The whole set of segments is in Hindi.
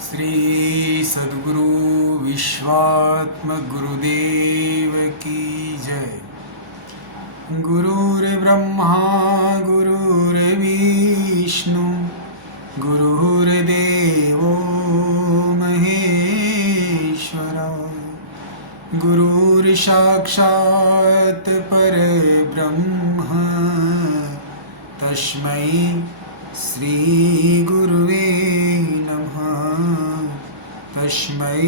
श्री सद्गुरु विश्वात्म गुरुदेव की जय। गुरुर्ब्रह्मा गुरुर्विष्णु गुरुर्देवो महेश्वरा गुरुर्साक्षात् परब्रह्म तस्मै श्री गुरुवे नमः। तस्मै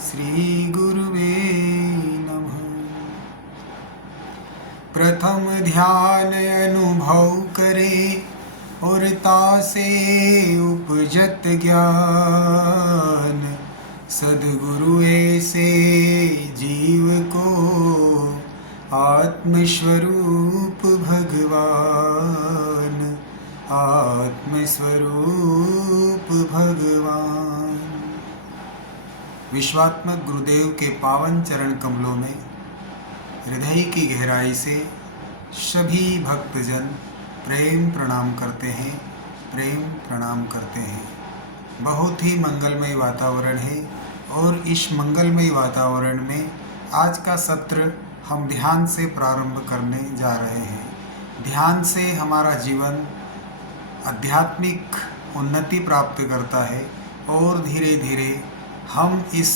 श्री गुरुवे नमः। प्रथम ध्यान अनुभव करे और तासे उपजत ज्ञान, सद्गुरु ऐसे जीव को आत्मस्वरूप भगवान, आत्मस्वरूप भगवान। विश्वात्मक गुरुदेव के पावन चरण कमलों में हृदय की गहराई से सभी भक्तजन प्रेम प्रणाम करते हैं, प्रेम प्रणाम करते हैं। बहुत ही मंगलमय वातावरण है और इस मंगलमय वातावरण में आज का सत्र हम ध्यान से प्रारंभ करने जा रहे हैं। ध्यान से हमारा जीवन आध्यात्मिक उन्नति प्राप्त करता है और धीरे धीरे हम इस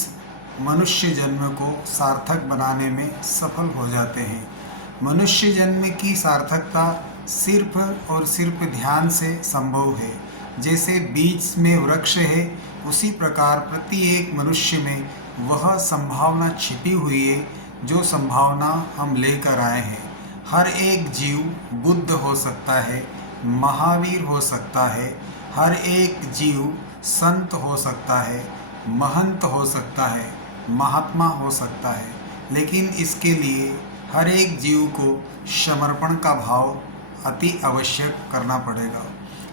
मनुष्य जन्म को सार्थक बनाने में सफल हो जाते हैं। मनुष्य जन्म की सार्थकता सिर्फ और सिर्फ ध्यान से संभव है। जैसे बीज में वृक्ष है, उसी प्रकार प्रत्येक मनुष्य में वह संभावना छिपी हुई है जो संभावना हम लेकर आए हैं। हर एक जीव बुद्ध हो सकता है, महावीर हो सकता है, हर एक जीव संत हो सकता है, महंत हो सकता है, महात्मा हो सकता है, लेकिन इसके लिए हर एक जीव को समर्पण का भाव अति आवश्यक करना पड़ेगा।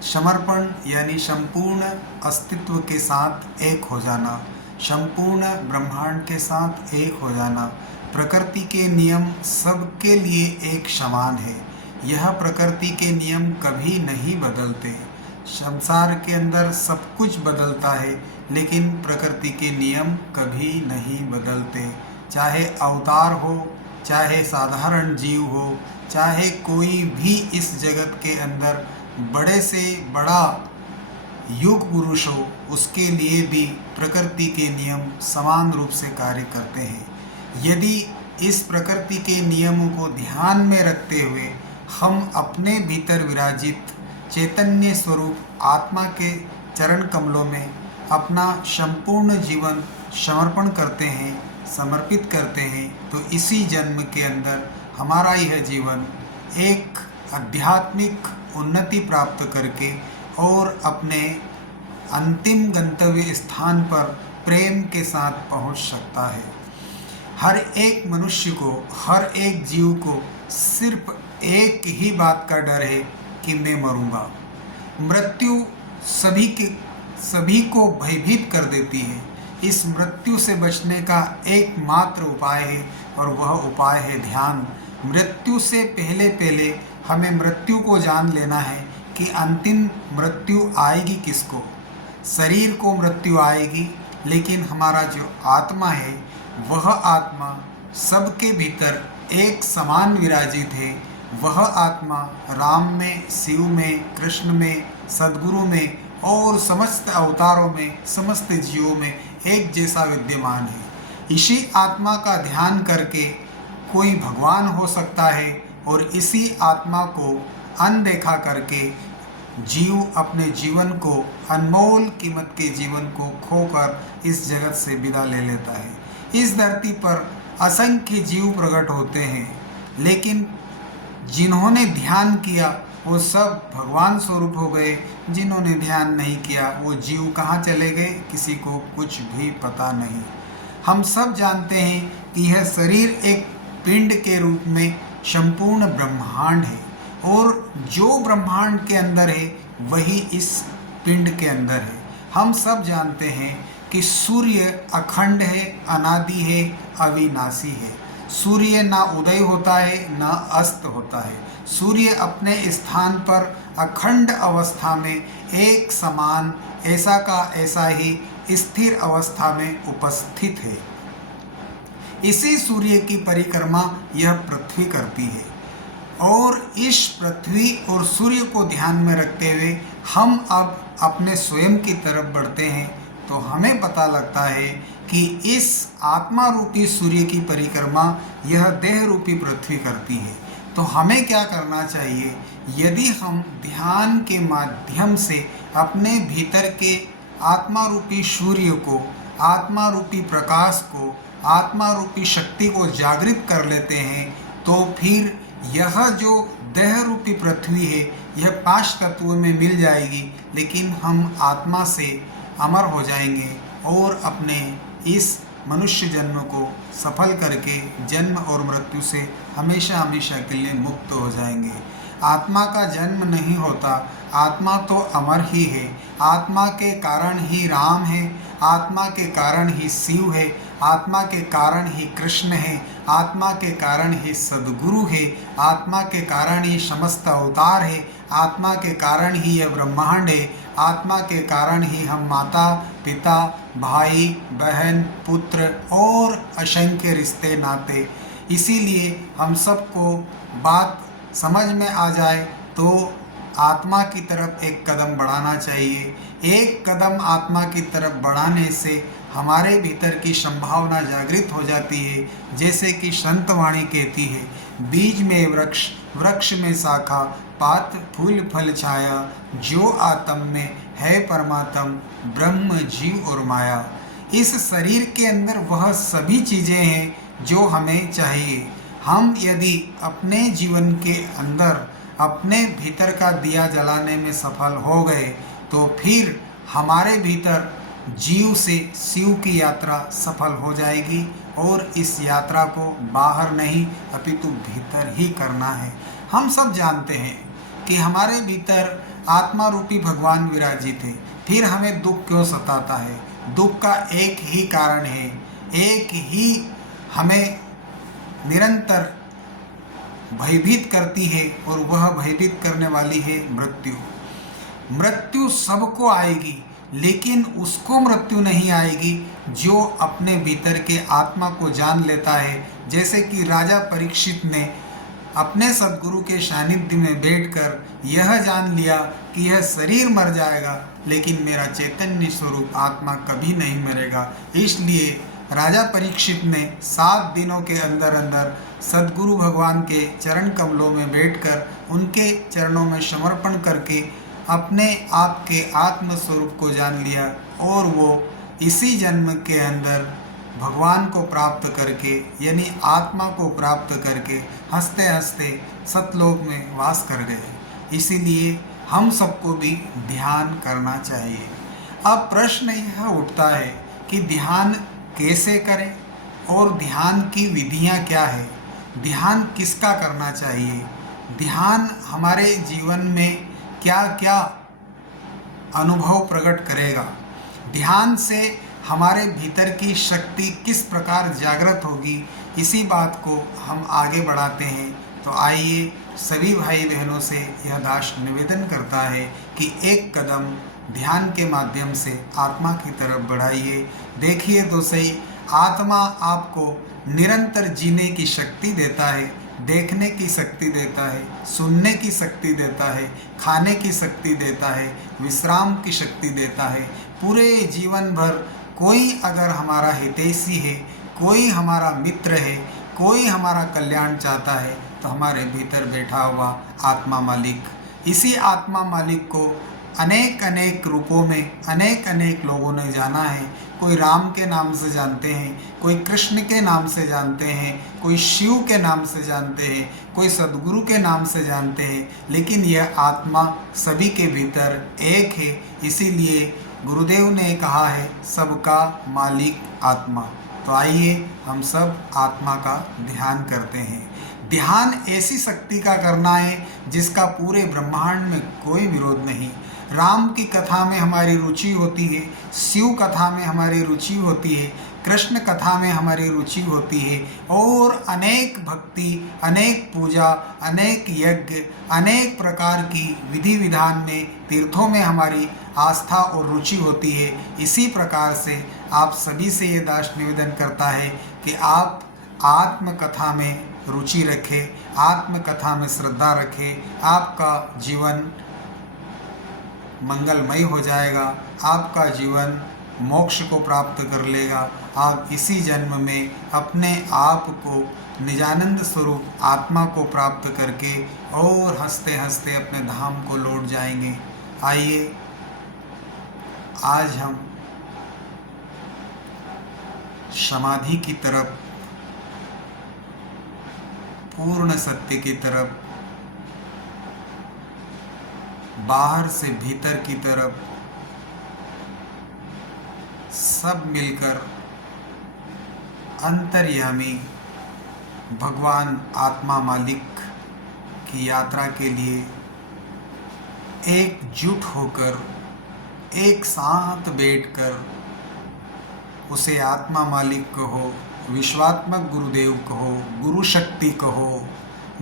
समर्पण यानी संपूर्ण अस्तित्व के साथ एक हो जाना, संपूर्ण ब्रह्मांड के साथ एक हो जाना। प्रकृति के नियम सबके लिए एक समान है। यह प्रकृति के नियम कभी नहीं बदलते। संसार के अंदर सब कुछ बदलता है, लेकिन प्रकृति के नियम कभी नहीं बदलते। चाहे अवतार हो, चाहे साधारण जीव हो, चाहे कोई भी इस जगत के अंदर बड़े से बड़ा युग पुरुष हो, उसके लिए भी प्रकृति के नियम समान रूप से कार्य करते हैं। यदि इस प्रकृति के नियमों को ध्यान में रखते हुए हम अपने भीतर विराजित चैतन्य स्वरूप आत्मा के चरण कमलों में अपना संपूर्ण जीवन समर्पण करते हैं, समर्पित करते हैं, तो इसी जन्म के अंदर हमारा यह जीवन एक आध्यात्मिक उन्नति प्राप्त करके और अपने अंतिम गंतव्य स्थान पर प्रेम के साथ पहुंच सकता है। हर एक मनुष्य को, हर एक जीव को सिर्फ एक ही बात का डर है कि मैं मरूंगा। मृत्यु सभी को भयभीत कर देती है। इस मृत्यु से बचने का एकमात्र उपाय है और वह उपाय है ध्यान। मृत्यु से पहले हमें मृत्यु को जान लेना है कि अंतिम मृत्यु आएगी किसको। शरीर को मृत्यु आएगी, लेकिन हमारा जो आत्मा है वह आत्मा सबके भीतर एक समान विराजित है। वह आत्मा राम में, शिव में, कृष्ण में, सद्गुरु में और समस्त अवतारों में, समस्त जीवों में एक जैसा विद्यमान है। इसी आत्मा का ध्यान करके कोई भगवान हो सकता है और इसी आत्मा को अनदेखा करके जीव अपने जीवन को, अनमोल कीमत के जीवन को खोकर इस जगत से विदा ले लेता है। इस धरती पर असंख्य जीव प्रकट होते हैं, लेकिन जिन्होंने ध्यान किया वो सब भगवान स्वरूप हो गए। जिन्होंने ध्यान नहीं किया वो जीव कहाँ चले गए, किसी को कुछ भी पता नहीं। हम सब जानते हैं कि यह शरीर एक पिंड के रूप में संपूर्ण ब्रह्मांड है और जो ब्रह्मांड के अंदर है वही इस पिंड के अंदर है। हम सब जानते हैं कि सूर्य अखंड है, अनादि है, अविनाशी है। सूर्य ना उदय होता है ना अस्त होता है। सूर्य अपने स्थान पर अखंड अवस्था में एक समान ऐसा का ऐसा ही स्थिर अवस्था में उपस्थित है। इसी सूर्य की परिक्रमा यह पृथ्वी करती है। और इस पृथ्वी और सूर्य को ध्यान में रखते हुए हम अब अपने स्वयं की तरफ बढ़ते हैं तो हमें पता लगता है कि इस आत्मा रूपी सूर्य की परिक्रमा यह देह रूपी पृथ्वी करती है। तो हमें क्या करना चाहिए? यदि हम ध्यान के माध्यम से अपने भीतर के आत्मा रूपी सूर्य को, आत्मा रूपी प्रकाश को, आत्मा रूपी शक्ति को जागृत कर लेते हैं तो फिर यह जो देह रूपी पृथ्वी है यह 5 तत्वों में मिल जाएगी, लेकिन हम आत्मा से अमर हो जाएंगे और अपने इस मनुष्य जन्म को सफल करके जन्म और मृत्यु से हमेशा हमेशा के लिए मुक्त हो जाएंगे। आत्मा का जन्म नहीं होता, आत्मा तो अमर ही है। आत्मा के कारण ही राम है, आत्मा के कारण ही शिव है, आत्मा के कारण ही कृष्ण है, आत्मा के कारण ही सद्गुरु है, आत्मा के कारण ही समस्त अवतार है, आत्मा के कारण ही यह ब्रह्मांड है, आत्मा के कारण ही हम माता पिता भाई बहन पुत्र और असंख्य रिश्ते नाते। इसीलिए हम सबको बात समझ में आ जाए तो आत्मा की तरफ एक कदम बढ़ाना चाहिए। एक कदम आत्मा की तरफ बढ़ाने से हमारे भीतर की संभावना जागृत हो जाती है। जैसे कि संत वाणी कहती है, बीज में वृक्ष, वृक्ष में शाखा, पात फूल फल छाया, जो आत्म में है परमात्म ब्रह्म जीव और माया। इस शरीर के अंदर वह सभी चीज़ें हैं जो हमें चाहिए। हम यदि अपने जीवन के अंदर अपने भीतर का दिया जलाने में सफल हो गए तो फिर हमारे भीतर जीव से शिव की यात्रा सफल हो जाएगी। और इस यात्रा को बाहर नहीं अपितु भीतर ही करना है। हम सब जानते हैं कि हमारे भीतर आत्मा रूपी भगवान विराजित है, फिर हमें दुख क्यों सताता है? दुख का एक ही कारण है, एक ही हमें निरंतर भयभीत करती है और वह भयभीत करने वाली है मृत्यु। मृत्यु सबको आएगी, लेकिन उसको मृत्यु नहीं आएगी जो अपने भीतर के आत्मा को जान लेता है। जैसे कि राजा परीक्षित ने अपने सद्गुरु के सानिध्य में बैठकर यह जान लिया कि यह शरीर मर जाएगा, लेकिन मेरा चैतन्य स्वरूप आत्मा कभी नहीं मरेगा। इसलिए राजा परीक्षित ने 7 दिनों के अंदर अंदर सद्गुरु भगवान के चरण कमलों में बैठकर उनके चरणों में समर्पण करके अपने आप के आत्म स्वरूप को जान लिया और वो इसी जन्म के अंदर भगवान को प्राप्त करके यानी आत्मा को प्राप्त करके हंसते हंसते सतलोक में वास कर गए। इसीलिए हम सबको भी ध्यान करना चाहिए। अब प्रश्न यह उठता है कि ध्यान कैसे करें और ध्यान की विधियां क्या है? ध्यान किसका करना चाहिए? ध्यान हमारे जीवन में क्या क्या अनुभव प्रकट करेगा? ध्यान से हमारे भीतर की शक्ति किस प्रकार जागृत होगी? इसी बात को हम आगे बढ़ाते हैं। तो आइए सभी भाई बहनों से यह दास निवेदन करता है कि एक कदम ध्यान के माध्यम से आत्मा की तरफ बढ़ाइए। देखिए तो सही, आत्मा आपको निरंतर जीने की शक्ति देता है, देखने की शक्ति देता है, सुनने की शक्ति देता है, खाने की शक्ति देता है, विश्राम की शक्ति देता है। पूरे जीवन भर कोई अगर हमारा हितैषी है, कोई हमारा मित्र है, कोई हमारा कल्याण चाहता है तो हमारे भीतर बैठा हुआ आत्मा मालिक, इसी आत्मा मालिक को अनेक अनेक रूपों में अनेक अनेक लोगों ने जाना है। कोई राम के नाम से जानते हैं, कोई कृष्ण के नाम से जानते हैं, कोई शिव के नाम से जानते हैं, कोई सद्गुरु के नाम से जानते हैं, लेकिन यह आत्मा सभी के भीतर एक है। इसीलिए गुरुदेव ने कहा है सबका मालिक आत्मा। तो आइए हम सब आत्मा का ध्यान करते हैं। ध्यान ऐसी शक्ति का करना है जिसका पूरे ब्रह्मांड में कोई विरोध नहीं। राम की कथा में हमारी रुचि होती है, शिव कथा में हमारी रुचि होती है, कृष्ण कथा में हमारी रुचि होती है और अनेक भक्ति, अनेक पूजा, अनेक यज्ञ, अनेक प्रकार की विधि विधान में, तीर्थों में हमारी आस्था और रुचि होती है। इसी प्रकार से आप सभी से ये दास निवेदन करता है कि आप आत्मकथा में रुचि रखें, आत्मकथा में श्रद्धा रखें। आपका जीवन मंगलमय हो जाएगा, आपका जीवन मोक्ष को प्राप्त कर लेगा। आप इसी जन्म में अपने आप को निजानंद स्वरूप आत्मा को प्राप्त करके और हंसते हंसते अपने धाम को लौट जाएंगे। आइए आज हम समाधि की तरफ, पूर्ण सत्य की तरफ, बाहर से भीतर की तरफ सब मिलकर अंतर्यामी भगवान आत्मा मालिक की यात्रा के लिए एकजुट होकर, एक साथ बैठकर उसे आत्मा मालिक कहो, विश्वात्मक गुरुदेव कहो, गुरु शक्ति कहो,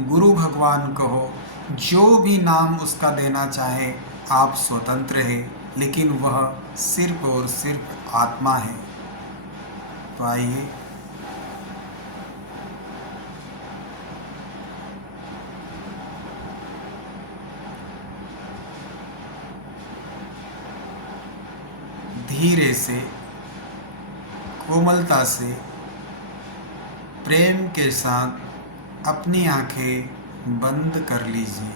गुरु भगवान कहो, जो भी नाम उसका देना चाहे, आप स्वतंत्र हैं, लेकिन वह सिर्फ और सिर्फ आत्मा है। तो आइए धीरे से, कोमलता से, प्रेम के साथ अपनी आंखें बंद कर लीजिए।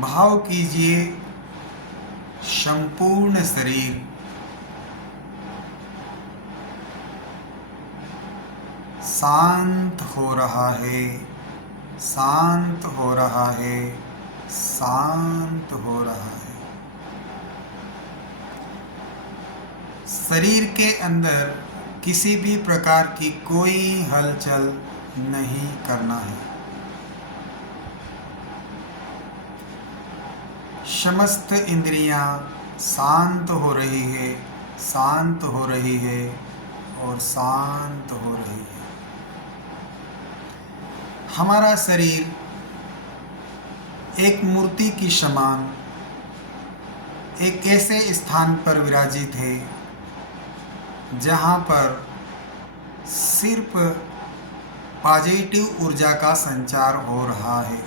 भाव कीजिए संपूर्ण शरीर शांत हो रहा है, शांत हो रहा है, शांत हो रहा है। शरीर के अंदर किसी भी प्रकार की कोई हलचल नहीं करना है। समस्त इंद्रियां शांत हो रही है, शांत हो रही है और शांत हो रही है। हमारा शरीर एक मूर्ति की समान एक ऐसे स्थान पर विराजित है जहाँ पर सिर्फ पॉजिटिव ऊर्जा का संचार हो रहा है।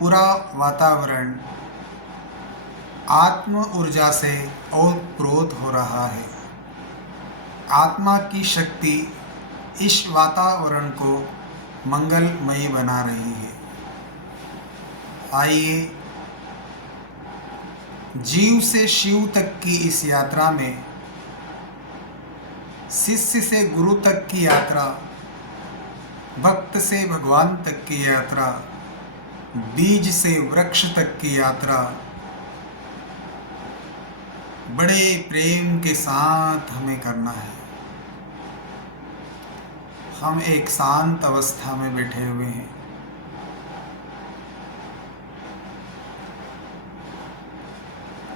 पूरा वातावरण आत्म ऊर्जा से ओतप्रोत हो रहा है। आत्मा की शक्ति इस वातावरण को मंगलमयी बना रही है। आइए जीव से शिव तक की इस यात्रा में, शिष्य से गुरु तक की यात्रा, भक्त से भगवान तक की यात्रा, बीज से वृक्ष तक की यात्रा बड़े प्रेम के साथ हमें करना है। हम एक शांत अवस्था में बैठे हुए हैं।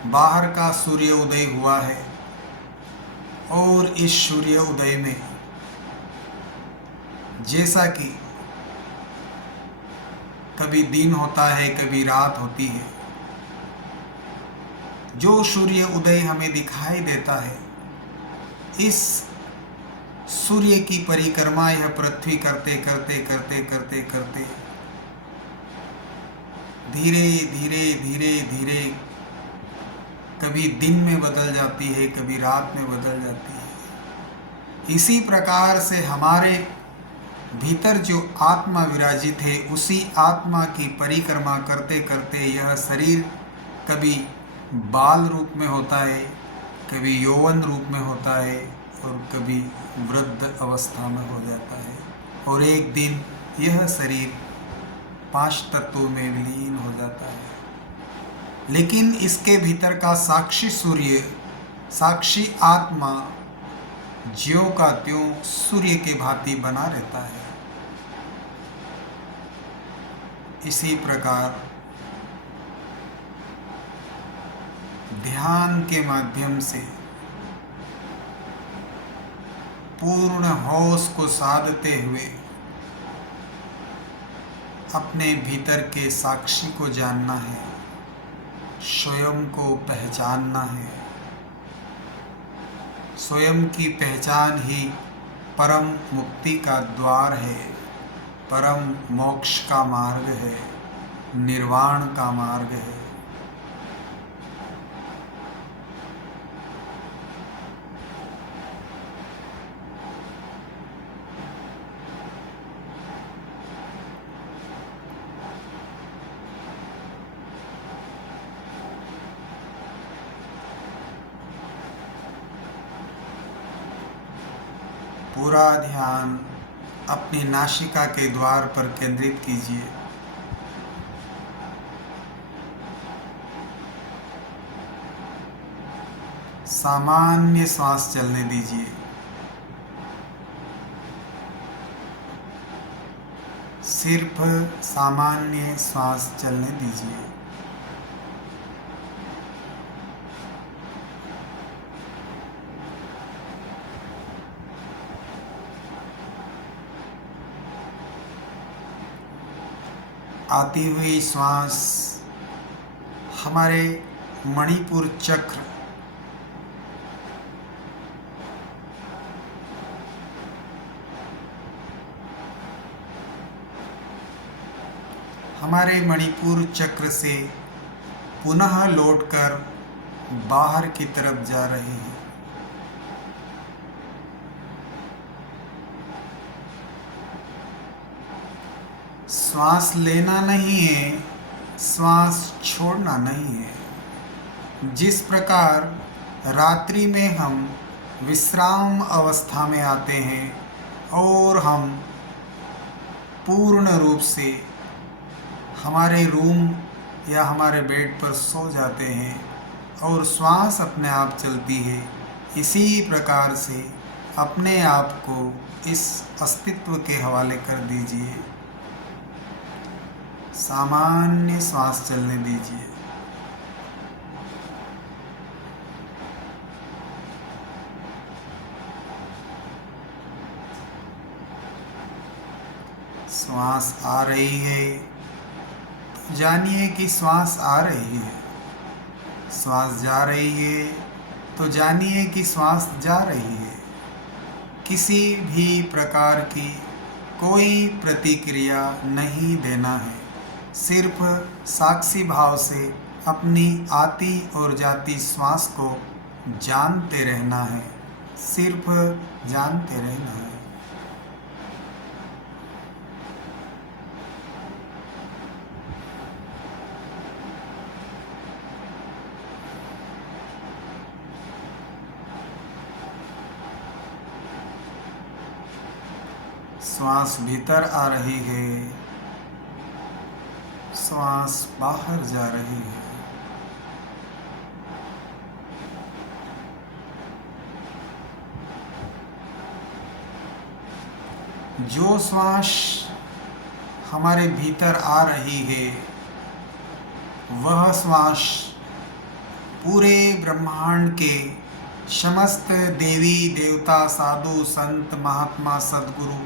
बाहर का सूर्य उदय हुआ है और इस सूर्य उदय में जैसा कि कभी दिन होता है, कभी रात होती है, जो सूर्य उदय हमें दिखाई देता है, इस सूर्य की परिक्रमा यह पृथ्वी करते करते करते करते करते धीरे धीरे धीरे धीरे कभी दिन में बदल जाती है, कभी रात में बदल जाती है। इसी प्रकार से हमारे भीतर जो आत्मा विराजित है, उसी आत्मा की परिक्रमा करते करते यह शरीर कभी बाल रूप में होता है, कभी यौवन रूप में होता है और कभी वृद्ध अवस्था में हो जाता है और एक दिन यह शरीर 5 तत्वों में विलीन हो जाता है। लेकिन इसके भीतर का साक्षी सूर्य, साक्षी आत्मा ज्यों का त्यों सूर्य के भांति बना रहता है। इसी प्रकार ध्यान के माध्यम से पूर्ण होश को साधते हुए अपने भीतर के साक्षी को जानना है, स्वयं को पहचानना है। स्वयं की पहचान ही परम मुक्ति का द्वार है, परम मोक्ष का मार्ग है, निर्वाण का मार्ग है। पूरा ध्यान अपनी नासिका के द्वार पर केंद्रित कीजिए। सामान्य श्वास चलने दीजिए। सिर्फ सामान्य श्वास चलने दीजिए। आती हुई श्वास हमारे मणिपुर चक्र से पुनः लौटकर बाहर की तरफ जा रही है। श्वास लेना नहीं है, श्वास छोड़ना नहीं है। जिस प्रकार रात्रि में हम विश्राम अवस्था में आते हैं और हम पूर्ण रूप से हमारे रूम या हमारे बेड पर सो जाते हैं और श्वास अपने आप चलती है, इसी प्रकार से अपने आप को इस अस्तित्व के हवाले कर दीजिए। सामान्य श्वास चलने दीजिए। श्वास आ रही है तो जानिए कि श्वास आ रही है। श्वास जा रही है तो जानिए कि श्वास जा रही है। किसी भी प्रकार की कोई प्रतिक्रिया नहीं देना है, सिर्फ साक्षी भाव से अपनी आती और जाती श्वास को जानते रहना है, सिर्फ जानते रहना है। श्वास भीतर आ रही है, श्वास बाहर जा रही है। जो श्वास हमारे भीतर आ रही है वह श्वास पूरे ब्रह्मांड के समस्त देवी देवता साधु संत महात्मा सद्गुरु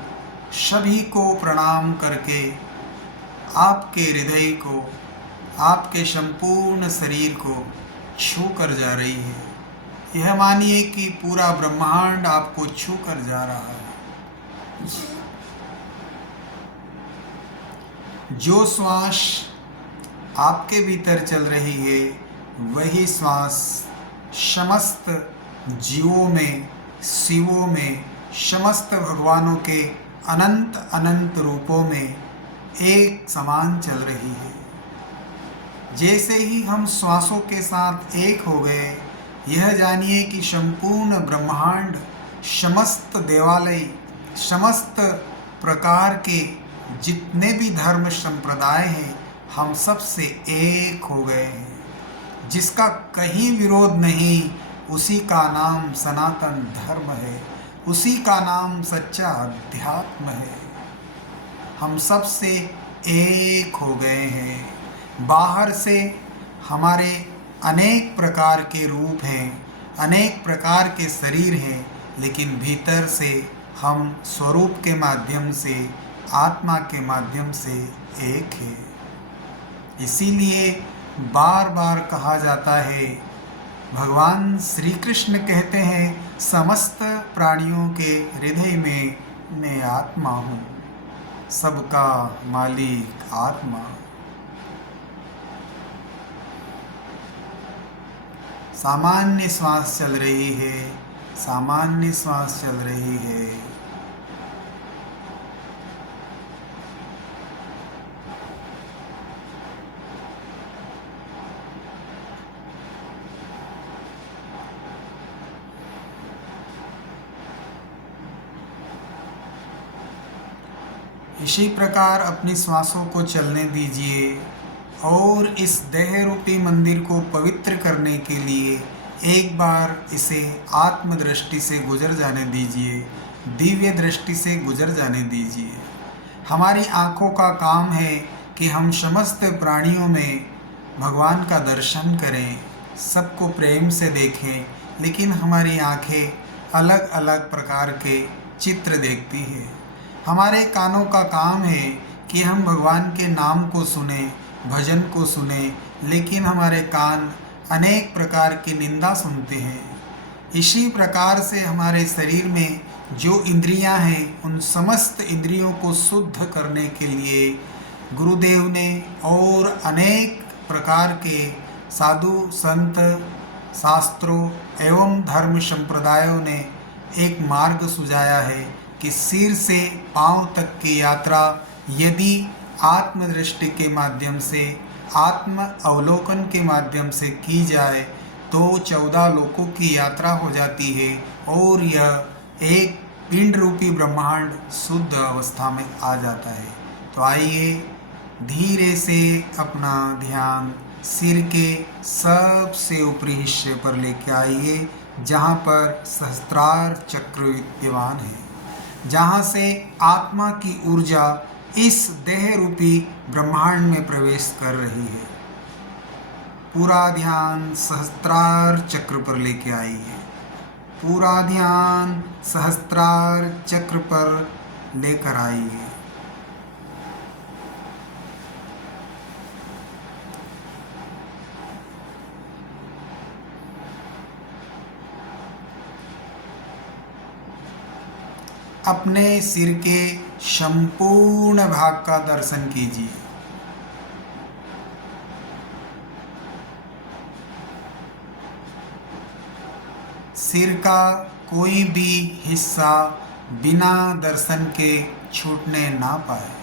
सभी को प्रणाम करके आपके हृदय को, आपके संपूर्ण शरीर को छू कर जा रही है। यह मानिए कि पूरा ब्रह्मांड आपको छू कर जा रहा है। जो श्वास आपके भीतर चल रही है वही श्वास समस्त जीवों में, शिवों में, समस्त भगवानों के अनंत अनंत रूपों में एक समान चल रही है। जैसे ही हम श्वासों के साथ एक हो गए, यह जानिए कि संपूर्ण ब्रह्मांड, समस्त देवालय, समस्त प्रकार के जितने भी धर्म संप्रदाय हैं, हम सब से एक हो गए हैं। जिसका कहीं विरोध नहीं, उसी का नाम सनातन धर्म है। उसी का नाम सच्चा अध्यात्म है। हम सब से एक हो गए हैं। बाहर से हमारे अनेक प्रकार के रूप हैं, अनेक प्रकार के शरीर हैं, लेकिन भीतर से हम स्वरूप के माध्यम से, आत्मा के माध्यम से एक है। इसीलिए बार बार कहा जाता है, भगवान श्री कृष्ण कहते हैं, समस्त प्राणियों के हृदय में मैं आत्मा हूँ, सबका मालिक आत्मा। सामान्य श्वास चल रही है, सामान्य श्वास चल रही है। इसी प्रकार अपनी श्वासों को चलने दीजिए और इस देह रूपी मंदिर को पवित्र करने के लिए एक बार इसे आत्मदृष्टि से गुजर जाने दीजिए, दिव्य दृष्टि से गुजर जाने दीजिए। हमारी आँखों का काम है कि हम समस्त प्राणियों में भगवान का दर्शन करें, सबको प्रेम से देखें, लेकिन हमारी आँखें अलग अलग प्रकार के चित्र देखती हैं। हमारे कानों का काम है कि हम भगवान के नाम को सुने, भजन को सुने, लेकिन हमारे कान अनेक प्रकार की निंदा सुनते हैं। इसी प्रकार से हमारे शरीर में जो इंद्रियां हैं, उन समस्त इंद्रियों को शुद्ध करने के लिए गुरुदेव ने और अनेक प्रकार के साधु संत, शास्त्रों एवं धर्म संप्रदायों ने एक मार्ग सुझाया है कि सिर से पांव तक की यात्रा यदि आत्मदृष्टि के माध्यम से, आत्म अवलोकन के माध्यम से की जाए तो 14 लोकों की यात्रा हो जाती है और यह एक पिंड रूपी ब्रह्मांड शुद्ध अवस्था में आ जाता है। तो आइए धीरे से अपना ध्यान सिर के सबसे ऊपरी हिस्से पर लेके आइए, जहाँ पर सहस्त्रार चक्र विद्यमान है, जहाँ से आत्मा की ऊर्जा इस देह रूपी ब्रह्मांड में प्रवेश कर रही है। पूरा ध्यान सहस्त्रार चक्र पर लेके आइए, पूरा ध्यान सहस्त्रार चक्र पर लेकर आइए। अपने सिर के संपूर्ण भाग का दर्शन कीजिए। सिर का कोई भी हिस्सा बिना दर्शन के छूटने ना पाए।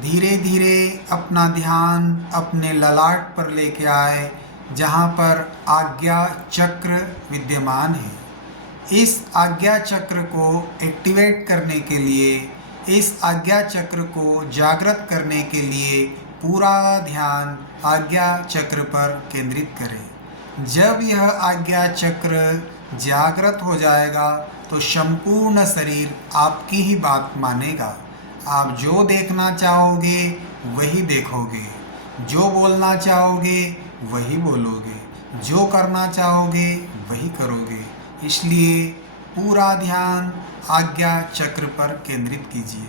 धीरे धीरे अपना ध्यान अपने ललाट पर लेके आए, जहाँ पर आज्ञा चक्र विद्यमान है। इस आज्ञा चक्र को एक्टिवेट करने के लिए, इस आज्ञा चक्र को जागृत करने के लिए पूरा ध्यान आज्ञा चक्र पर केंद्रित करें। जब यह आज्ञा चक्र जागृत हो जाएगा तो संपूर्ण शरीर आपकी ही बात मानेगा। आप जो देखना चाहोगे वही देखोगे, जो बोलना चाहोगे वही बोलोगे, जो करना चाहोगे वही करोगे। इसलिए पूरा ध्यान आज्ञा चक्र पर केंद्रित कीजिए।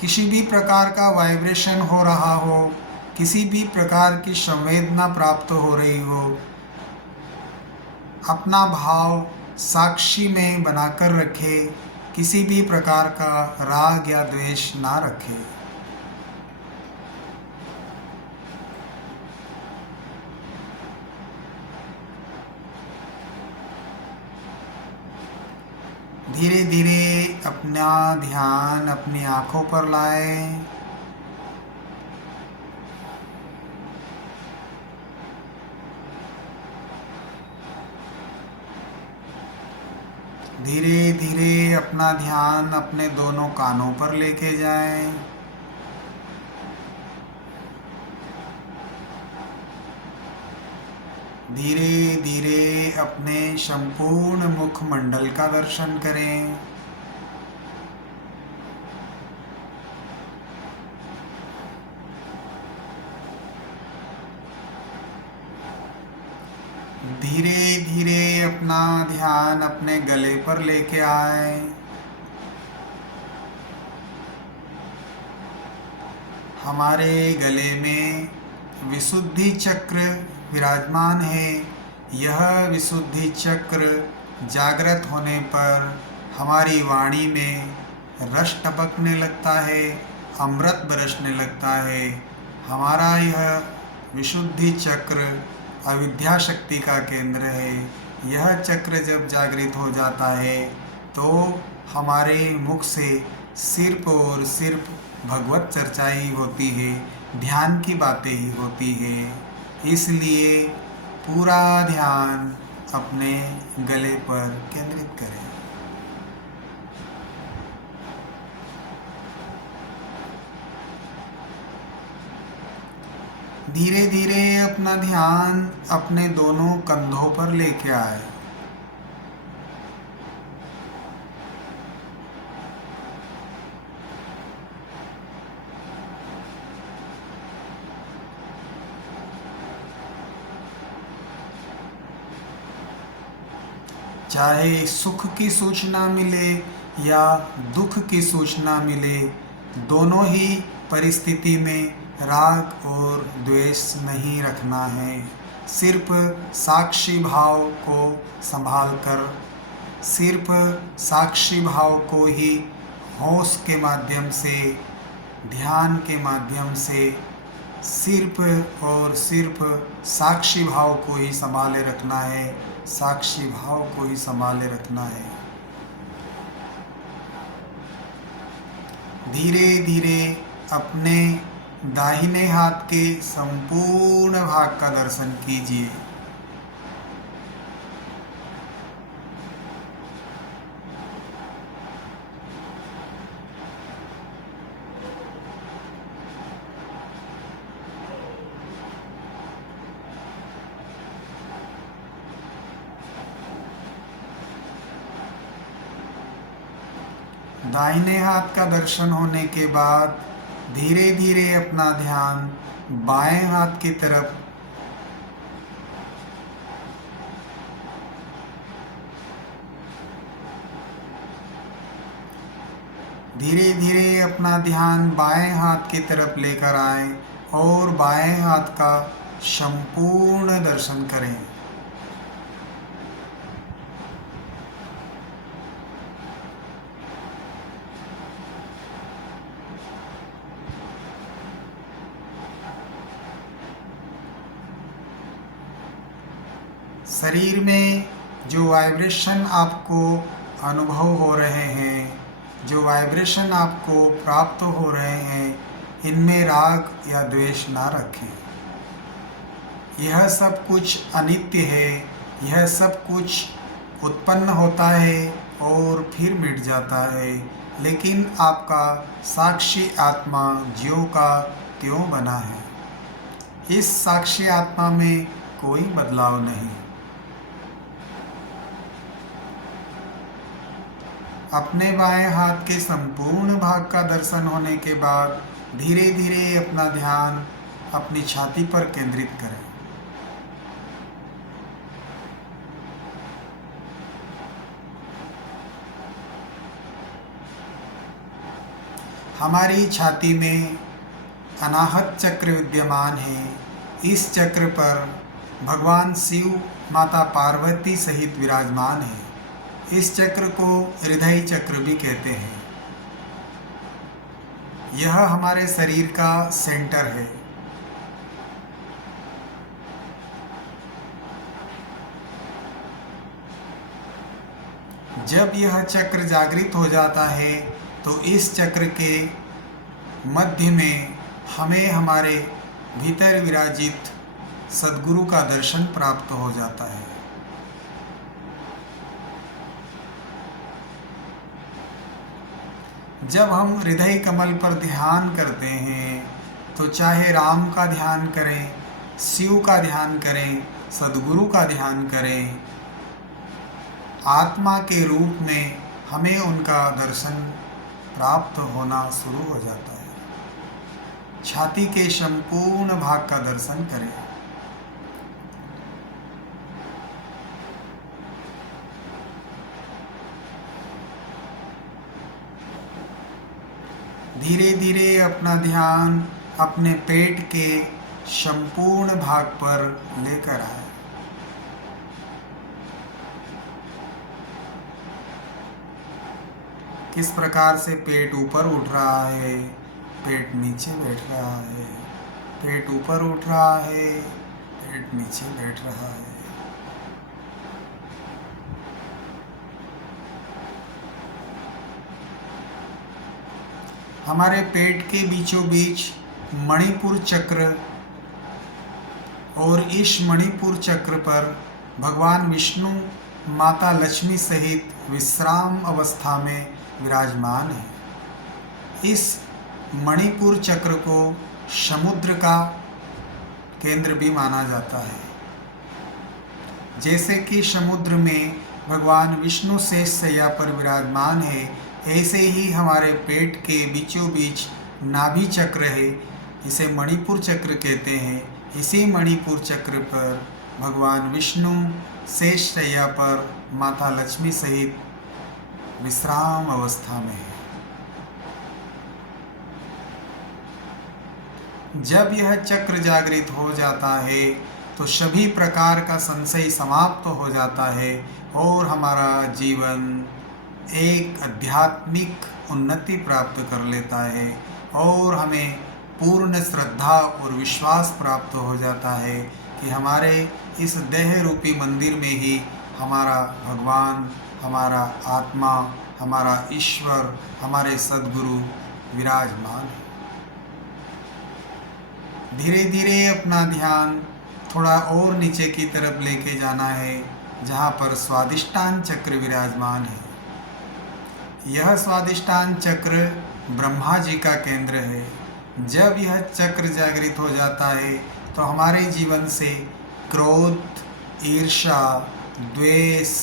किसी भी प्रकार का वाइब्रेशन हो रहा हो, किसी भी प्रकार की संवेदना प्राप्त हो रही हो, अपना भाव साक्षी में बनाकर रखे, किसी भी प्रकार का राग या द्वेष ना रखे। धीरे धीरे अपना ध्यान अपनी आँखों पर लाएं। धीरे धीरे अपना ध्यान अपने दोनों कानों पर लेके जाएं। धीरे धीरे अपने संपूर्ण मुखमंडल का दर्शन करें। धीरे धीरे अपना ध्यान अपने गले पर लेके आए। हमारे गले में विशुद्धि चक्र विराजमान है। यह विशुद्धि चक्र जागृत होने पर हमारी वाणी में रस टपकने लगता है, अमृत बरसने लगता है। हमारा यह विशुद्धि चक्र अविद्या शक्ति का केंद्र है। यह चक्र जब जागृत हो जाता है तो हमारे मुख से सिर्फ और सिर्फ भगवत चर्चा ही होती है, ध्यान की बातें ही होती है। इसलिए पूरा ध्यान अपने गले पर केंद्रित करें। धीरे धीरे अपना ध्यान अपने दोनों कंधों पर लेके आए। चाहे सुख की सूचना मिले या दुख की सूचना मिले, दोनों ही परिस्थिति में राग और द्वेष नहीं रखना है। सिर्फ साक्षी भाव को संभाल कर, सिर्फ साक्षी भाव को ही होश के माध्यम से, ध्यान के माध्यम से सिर्फ और सिर्फ साक्षी भाव को ही संभाले रखना है, साक्षी भाव को ही संभाले रखना है। धीरे धीरे अपने दाहिने हाथ के संपूर्ण भाग का दर्शन कीजिए। दाहिने हाथ का दर्शन होने के बाद धीरे धीरे अपना ध्यान बाएं हाथ की तरफ धीरे धीरे अपना ध्यान बाएं हाथ की तरफ लेकर आएं और बाएं हाथ का संपूर्ण दर्शन करें। शरीर में जो वाइब्रेशन आपको अनुभव हो रहे हैं, जो वाइब्रेशन आपको प्राप्त हो रहे हैं, इनमें राग या द्वेष ना रखें। यह सब कुछ अनित्य है, यह सब कुछ उत्पन्न होता है और फिर मिट जाता है, लेकिन आपका साक्षी आत्मा ज्यों का त्यों बना है। इस साक्षी आत्मा में कोई बदलाव नहीं। अपने बाएं हाथ के संपूर्ण भाग का दर्शन होने के बाद धीरे धीरे अपना ध्यान अपनी छाती पर केंद्रित करें। हमारी छाती में अनाहत चक्र विद्यमान है। इस चक्र पर भगवान शिव, माता पार्वती सहित विराजमान है। इस चक्र को हृदय चक्र भी कहते हैं। यह हमारे शरीर का सेंटर है। जब यह चक्र जागृत हो जाता है तो इस चक्र के मध्य में हमें हमारे भीतर विराजित सद्गुरु का दर्शन प्राप्त हो जाता है। जब हम हृदय कमल पर ध्यान करते हैं तो चाहे राम का ध्यान करें, शिव का ध्यान करें, सद्गुरु का ध्यान करें, आत्मा के रूप में हमें उनका दर्शन प्राप्त होना शुरू हो जाता है। छाती के संपूर्ण भाग का दर्शन करें। धीरे धीरे अपना ध्यान अपने पेट के संपूर्ण भाग पर लेकर आए। किस प्रकार से पेट ऊपर उठ रहा है, पेट नीचे बैठ रहा है, पेट ऊपर उठ रहा है, पेट नीचे बैठ रहा है। हमारे पेट के बीचों बीच मणिपुर चक्र, और इस मणिपुर चक्र पर भगवान विष्णु माता लक्ष्मी सहित विश्राम अवस्था में विराजमान है। इस मणिपुर चक्र को समुद्र का केंद्र भी माना जाता है। जैसे कि समुद्र में भगवान विष्णु शेष शैया पर विराजमान है, ऐसे ही हमारे पेट के बीचों बीच नाभि चक्र है, इसे मणिपुर चक्र कहते हैं। इसी मणिपुर चक्र पर भगवान विष्णु शेष शैया पर माता लक्ष्मी सहित विश्राम अवस्था में है। जब यह चक्र जागृत हो जाता है तो सभी प्रकार का संशय समाप्त हो जाता है और हमारा जीवन एक आध्यात्मिक उन्नति प्राप्त कर लेता है और हमें पूर्ण श्रद्धा और विश्वास प्राप्त हो जाता है कि हमारे इस देह रूपी मंदिर में ही हमारा भगवान, हमारा आत्मा, हमारा ईश्वर, हमारे सद्गुरु विराजमान है। धीरे धीरे अपना ध्यान थोड़ा और नीचे की तरफ लेके जाना है, जहाँ पर स्वादिष्टान चक्र विराजमान है। यह स्वादिष्टान चक्र ब्रह्मा जी का केंद्र है। जब यह चक्र जागृत हो जाता है तो हमारे जीवन से क्रोध, ईर्ष्या, द्वेष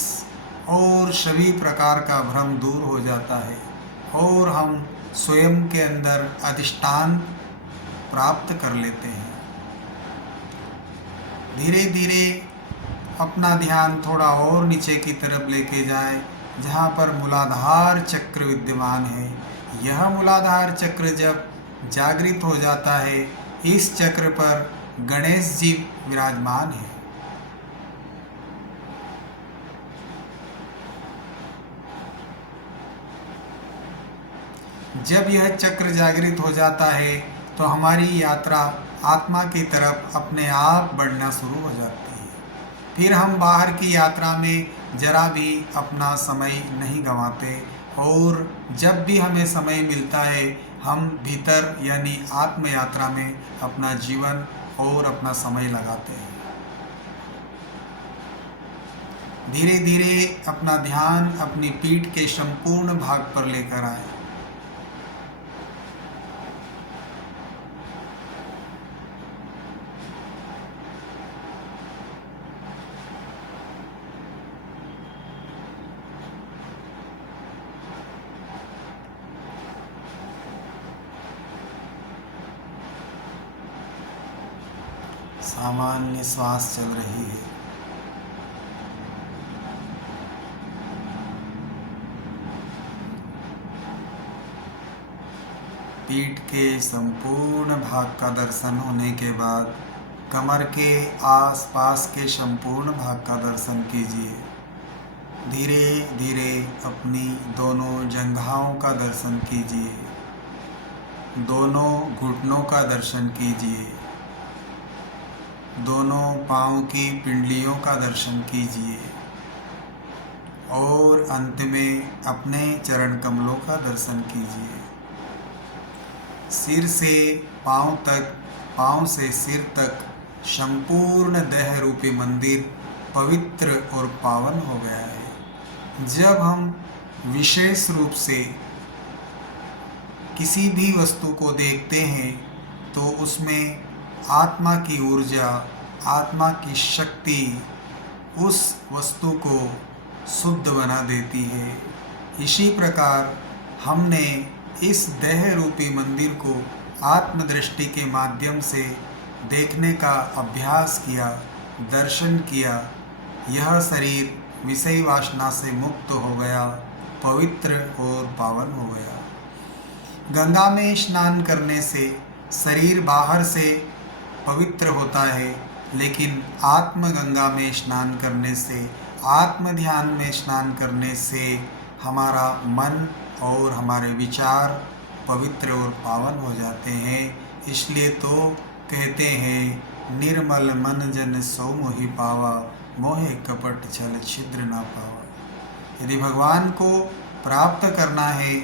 और सभी प्रकार का भ्रम दूर हो जाता है और हम स्वयं के अंदर अधिष्ठान प्राप्त कर लेते हैं। धीरे धीरे अपना ध्यान थोड़ा और नीचे की तरफ लेके जाएं, जहाँ पर मूलाधार चक्र विद्यमान है। यह मूलाधार चक्र जब जागृत हो जाता है, इस चक्र पर गणेश जी विराजमान है। जब यह चक्र जागृत हो जाता है तो हमारी यात्रा आत्मा की तरफ अपने आप बढ़ना शुरू हो जाती है। फिर हम बाहर की यात्रा में जरा भी अपना समय नहीं गंवाते और जब भी हमें समय मिलता है हम भीतर यानी आत्म यात्रा में अपना जीवन और अपना समय लगाते हैं। धीरे धीरे अपना ध्यान अपनी पीठ के संपूर्ण भाग पर लेकर आए। सामान्य श्वास चल रही है। पीठ के संपूर्ण भाग का दर्शन होने के बाद कमर के आसपास के संपूर्ण भाग का दर्शन कीजिए। धीरे धीरे अपनी दोनों जंघाओं का दर्शन कीजिए, दोनों घुटनों का दर्शन कीजिए, दोनों पाँव की पिंडलियों का दर्शन कीजिए और अंत में अपने चरण कमलों का दर्शन कीजिए। सिर से पाँव तक, पाँव से सिर तक संपूर्ण देह रूपी मंदिर पवित्र और पावन हो गया है। जब हम विशेष रूप से किसी भी वस्तु को देखते हैं तो उसमें आत्मा की ऊर्जा, आत्मा की शक्ति उस वस्तु को शुद्ध बना देती है। इसी प्रकार हमने इस देह रूपी मंदिर को आत्मदृष्टि के माध्यम से देखने का अभ्यास किया, दर्शन किया। यह शरीर विषय वासना से मुक्त हो गया, पवित्र और पावन हो गया। गंगा में स्नान करने से शरीर बाहर से पवित्र होता है, लेकिन आत्मगंगा में स्नान करने से, आत्म ध्यान में स्नान करने से हमारा मन और हमारे विचार पवित्र और पावन हो जाते हैं। इसलिए तो कहते हैं, निर्मल मन जन सो मोहि पावा, मोहे कपट छल छिद्र ना पावा। यदि भगवान को प्राप्त करना है,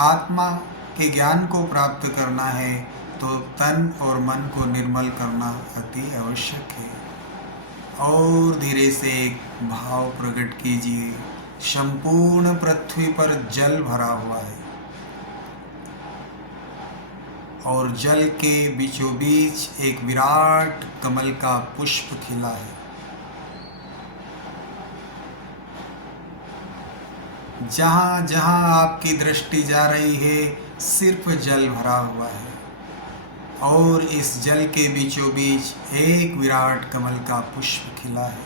आत्मा के ज्ञान को प्राप्त करना है, तो तन और मन को निर्मल करना अति आवश्यक है। और धीरे से एक भाव प्रकट कीजिए। संपूर्ण पृथ्वी पर जल भरा हुआ है और जल के बीचों बीच एक विराट कमल का पुष्प खिला है। जहाँ जहाँ आपकी दृष्टि जा रही है, सिर्फ जल भरा हुआ है और इस जल के बीचों बीच एक विराट कमल का पुष्प खिला है।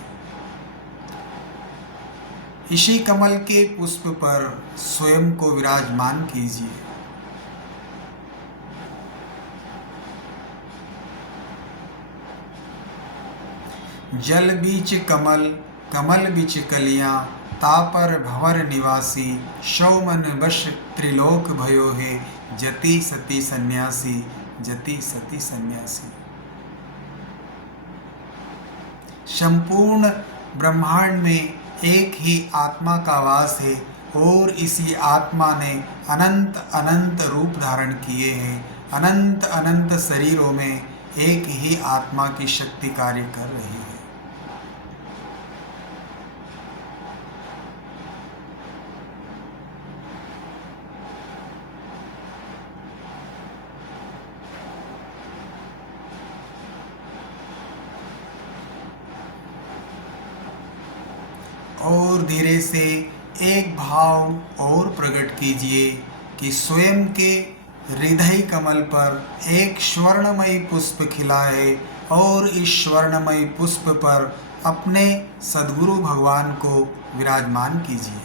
इसी कमल के पुष्प पर स्वयं को विराजमान कीजिए। जल बीच कमल, कमल बीच कलियां, तापर भंवर निवासी, शौ मन वश त्रिलोक भयो है, जति सती सन्यासी, जति सती सन्यासी। संपूर्ण ब्रह्मांड में एक ही आत्मा का वास है और इसी आत्मा ने अनंत अनंत रूप धारण किए हैं। अनंत अनंत शरीरों में एक ही आत्मा की शक्ति कार्य कर रही है। और धीरे से एक भाव और प्रकट कीजिए कि स्वयं के हृदय कमल पर एक स्वर्णमयी पुष्प खिला है और इस स्वर्णमयी पुष्प पर अपने सद्गुरु भगवान को विराजमान कीजिए।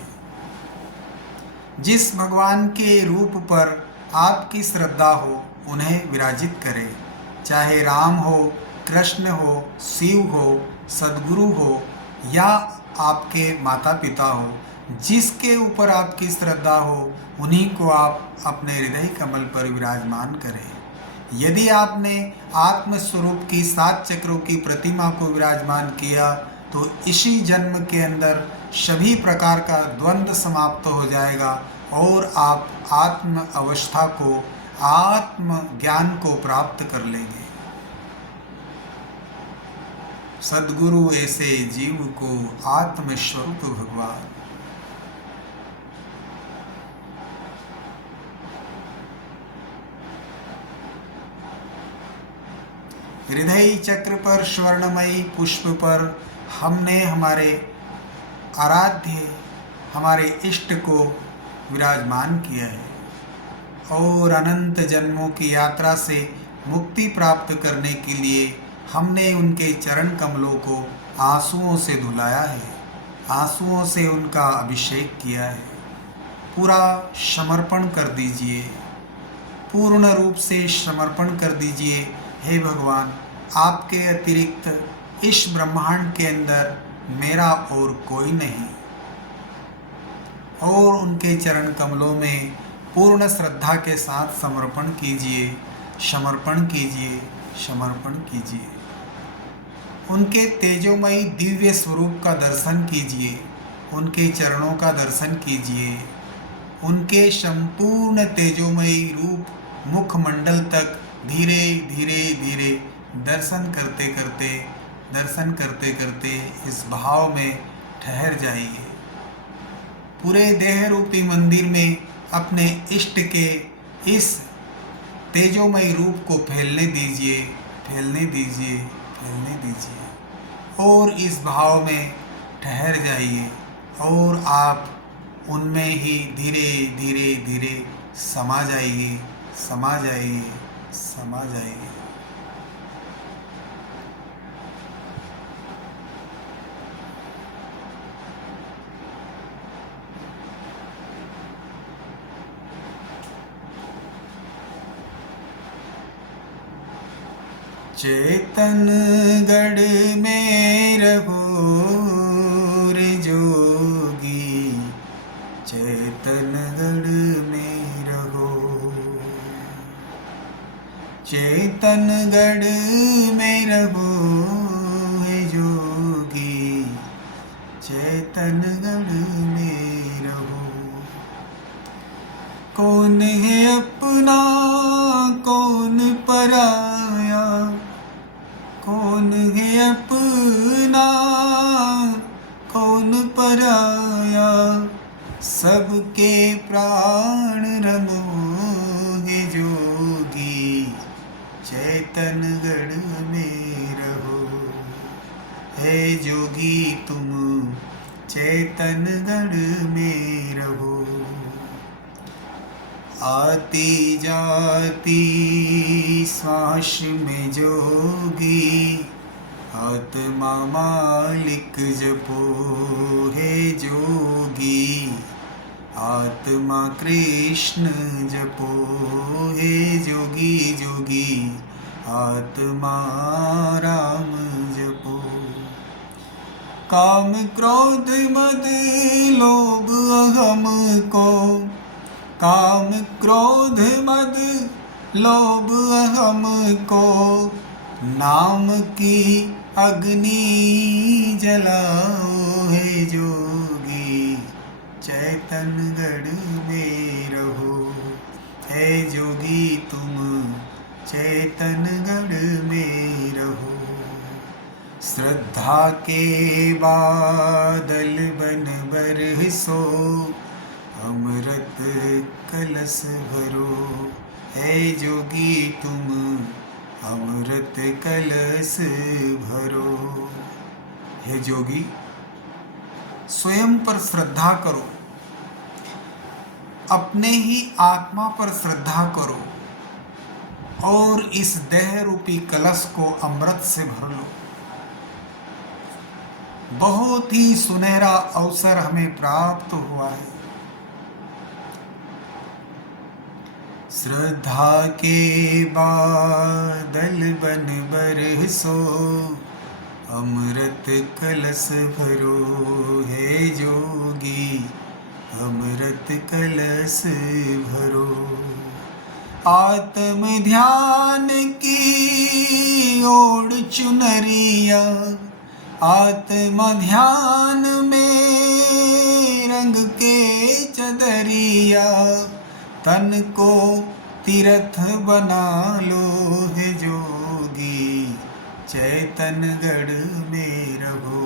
जिस भगवान के रूप पर आपकी श्रद्धा हो, उन्हें विराजित करें। चाहे राम हो, कृष्ण हो, शिव हो, सद्गुरु हो या आपके माता पिता हो, जिसके ऊपर आपकी श्रद्धा हो, उन्हीं को आप अपने हृदय कमल पर विराजमान करें। यदि आपने आत्म स्वरूप की 7 चक्रों की प्रतिमा को विराजमान किया, तो इसी जन्म के अंदर सभी प्रकार का द्वंद्व समाप्त हो जाएगा और आप आत्म अवस्था को, आत्म ज्ञान को प्राप्त कर लेंगे। सद्गुरु ऐसे जीव को आत्मस्वरूप भगवान। हृदय चक्र पर स्वर्णमयी पुष्प पर हमने हमारे आराध्य, हमारे इष्ट को विराजमान किया है और अनंत जन्मों की यात्रा से मुक्ति प्राप्त करने के लिए हमने उनके चरण कमलों को आंसुओं से धुलाया है, आंसुओं से उनका अभिषेक किया है। पूरा समर्पण कर दीजिए, पूर्ण रूप से समर्पण कर दीजिए। हे भगवान, आपके अतिरिक्त इस ब्रह्मांड के अंदर मेरा और कोई नहीं। और उनके चरण कमलों में पूर्ण श्रद्धा के साथ समर्पण कीजिए, समर्पण कीजिए, समर्पण कीजिए। उनके तेजोमयी दिव्य स्वरूप का दर्शन कीजिए, उनके चरणों का दर्शन कीजिए। उनके संपूर्ण तेजोमयी रूप मुखमंडल तक धीरे धीरे धीरे दर्शन करते करते इस भाव में ठहर जाइए। पूरे देह रूपी मंदिर में अपने इष्ट के इस तेजोमय रूप को फैलने दीजिए, फैलने दीजिए, फैलने दीजिए और इस भाव में ठहर जाइए और आप उनमें ही धीरे धीरे धीरे समा जाइए, समा जाइए, समा जाइए। चेतनगढ़ में रहो रे जोगी, चेतनगढ़ में रहो, चेतनगढ़ में रहो हे जोगी, चेतनगढ़ में रहो। कौन है अपना कौन पराया, कौन है अपना कौन पराया, सबके प्राण रमोगे जोगी, चैतनगढ़ में रहो। है जोगी तुम चैतनगढ़ में रहो। आती जाती श्वास में जोगी, आत्मा मालिक जपो है जोगी, आत्मा कृष्ण जपो है जोगी, जोगी आत्मा राम जपो। काम क्रोध मद लोभ अहम को, काम क्रोध मद लोभ अहम को, नाम की अग्नि जलाओ है जोगी, चैतनगढ़ में रहो। है जोगी तुम चैतनगढ़ में रहो। श्रद्धा के बादल बन बरसो, अमृत कलश भरो। है जोगी तुम अमृत कलश भरो। हे जोगी स्वयं पर श्रद्धा करो, अपने ही आत्मा पर श्रद्धा करो और इस देह रूपी कलश को अमृत से भर लो। बहुत ही सुनहरा अवसर हमें प्राप्त हुआ है। श्रद्धा के बादल बन बरसो, अमृत कलश भरो। है जोगी अमृत कलश भरो। आत्म ध्यान की ओढ़ चुनरिया, आत्म ध्यान में रंग के चदरिया, तन को तीर्थ बना लो है जोगी, चैतनगढ़ में रहो।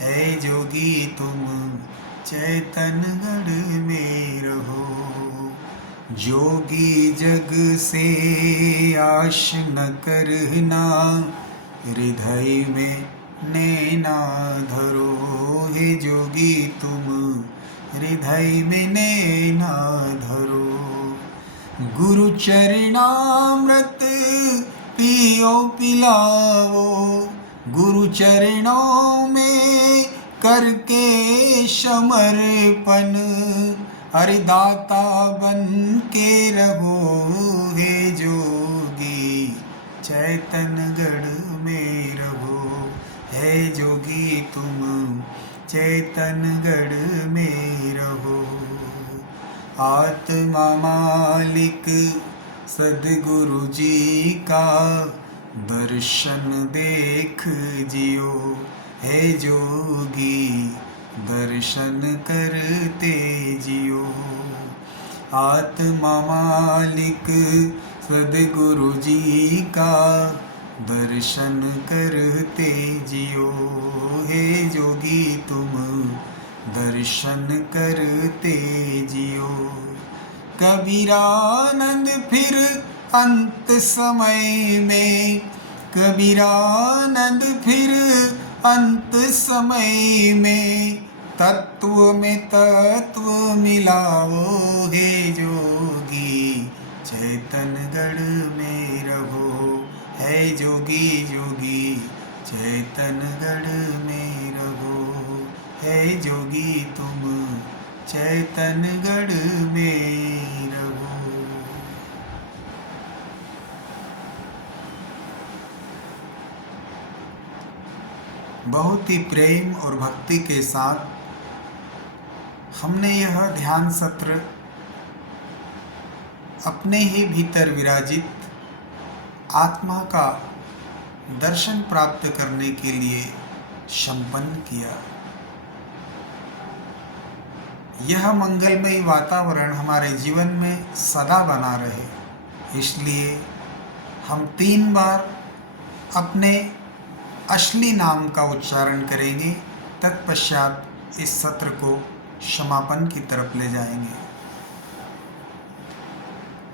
है जोगी तुम चैतनगढ़ में रहो। जोगी जग से आश न करना, हृदय में नैना धरो। है जोगी तुम हृदय में नैना धरो। गुरु चरणामृत पियो पिलाओ, गुरु चरणों में करके समर्पण, हरिदाता बन के रहो। हे जोगी चैतनगढ़ में रहो। है जोगी तुम चैतनगढ़ में रहो। आत्मा मालिक सद्गुरु जी का दर्शन देख जियो। है जोगी दर्शन करते जियो। आत्मा मालिक सद्गुरु जी का दर्शन करते जियो। हे जोगी तुम दर्शन करते जियो। कबीरानंद फिर अंत समय में, कबीरानंद फिर अंत समय में, तत्व में तत्व मिलाओ हे जोगी, चैतनगढ़ में रहो। है जोगी जोगी चैतनगढ़ में रहो, है जोगी तुम चैतनगढ़ में रहो। बहुत ही प्रेम और भक्ति के साथ हमने यह ध्यान सत्र अपने ही भीतर विराजित आत्मा का दर्शन प्राप्त करने के लिए संपन्न किया। यह मंगलमय वातावरण हमारे जीवन में सदा बना रहे, इसलिए हम 3 बार अपने असली नाम का उच्चारण करेंगे। तत्पश्चात इस सत्र को समापन की तरफ ले जाएंगे।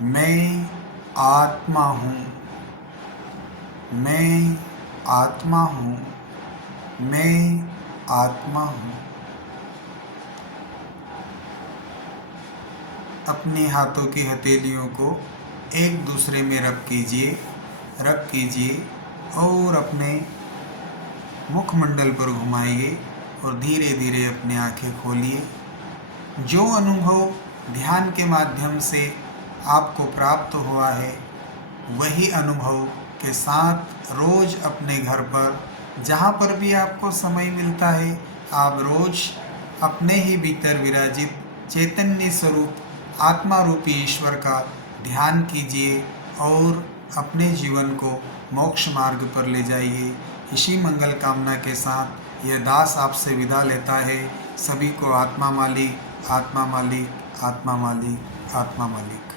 मैं आत्मा हूँ, मैं आत्मा हूँ, मैं आत्मा हूँ। अपने हाथों की हथेलियों को एक दूसरे में रब कीजिए और अपने मुखमंडल पर घुमाइए और धीरे धीरे अपनी आंखें खोलिए। जो अनुभव ध्यान के माध्यम से आपको प्राप्त हुआ है, वही अनुभव के साथ रोज़ अपने घर पर जहाँ पर भी आपको समय मिलता है, आप रोज़ अपने ही भीतर विराजित चैतन्य स्वरूप आत्मा रूपी ईश्वर का ध्यान कीजिए और अपने जीवन को मोक्ष मार्ग पर ले जाइए। इसी मंगल कामना के साथ यह दास आपसे विदा लेता है। सभी को आत्मा मालिक, आत्मा मालिक, आत्मा मालिक, आत्मा मालिक।